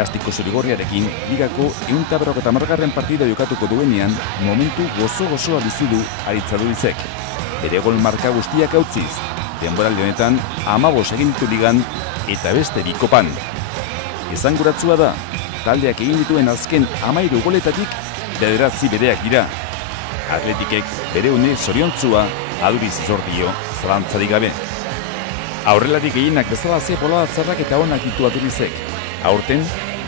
Elastiko zurigorriarekin ligako 150. partida jokatuko duenean momentu gozo-gozoa bizi du Aritz Adurizek. Bere gol marka guztiak hautziz, denboraldi honetan 15 egin ditu ligan eta beste 2 kopan. Esanguratsua da, taldeak egin dituen azken 13 goletatik 9 bereak dira. Atletikek bere une zoriontzua Aduriz zor dio, zalantzarik gabe. Aurrelari gehienak bezala ze bolada zarrak eta onak ditu Adurizek. Aurten,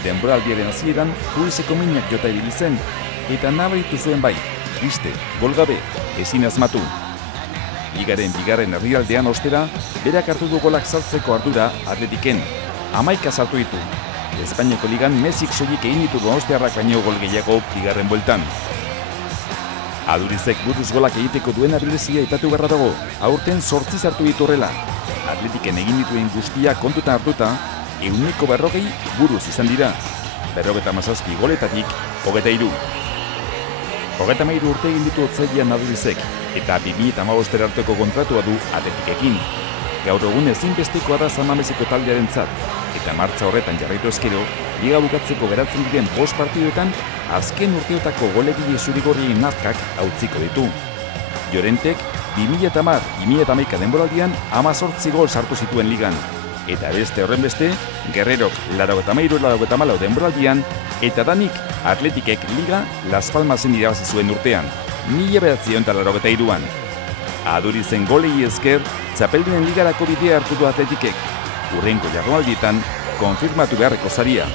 denboraldiaren hasieran Turiseko minak jota ibili zen, eta nabaritu zuen bai, triste, gol gabe, ezin asmatu. Ligaren bigarren herrialdean ostera, berak hartu du golak sartzeko ardura Atletiken, 11 sartu ditu. Espainiako ligan Mesik soilik egin ditu donostiarrak baino gol gehiago bigarren bueltan. Adurizek buruz golak egiteko duen abilezia aipatu beharra dago, aurten 8 sartu ditu horrela. Atletiken egin dituen guztia kontutan hartuta, 140 buruz izan dira, 57 goletatik 23. 33 urte egin ditu otsailean Adurizek, eta 2015 arteko kontratua du Atletikekin. Gaur egun ezinbestekoa da San Mameseko taldearentzat, eta martxa horretan jarraitu ezkero, liga bukatzeko geratzen diren 5 partiduetan, azken urteotako golegile zurigorrien narkak hautziko ditu. Llorentek 2010-2011 denboraldian 18 gol sartu zituen ligan, eta beste horren beste, Guerrerok 83-84 denboraldian, eta Danik Atletikek liga Las Palmasen irabazi zuen urtean, 1983an. Adurizen golei esker, txapeldunen ligarako bidea hartu du Atletikek, hurrengo jardunaldietan konfirmatu beharreko saria.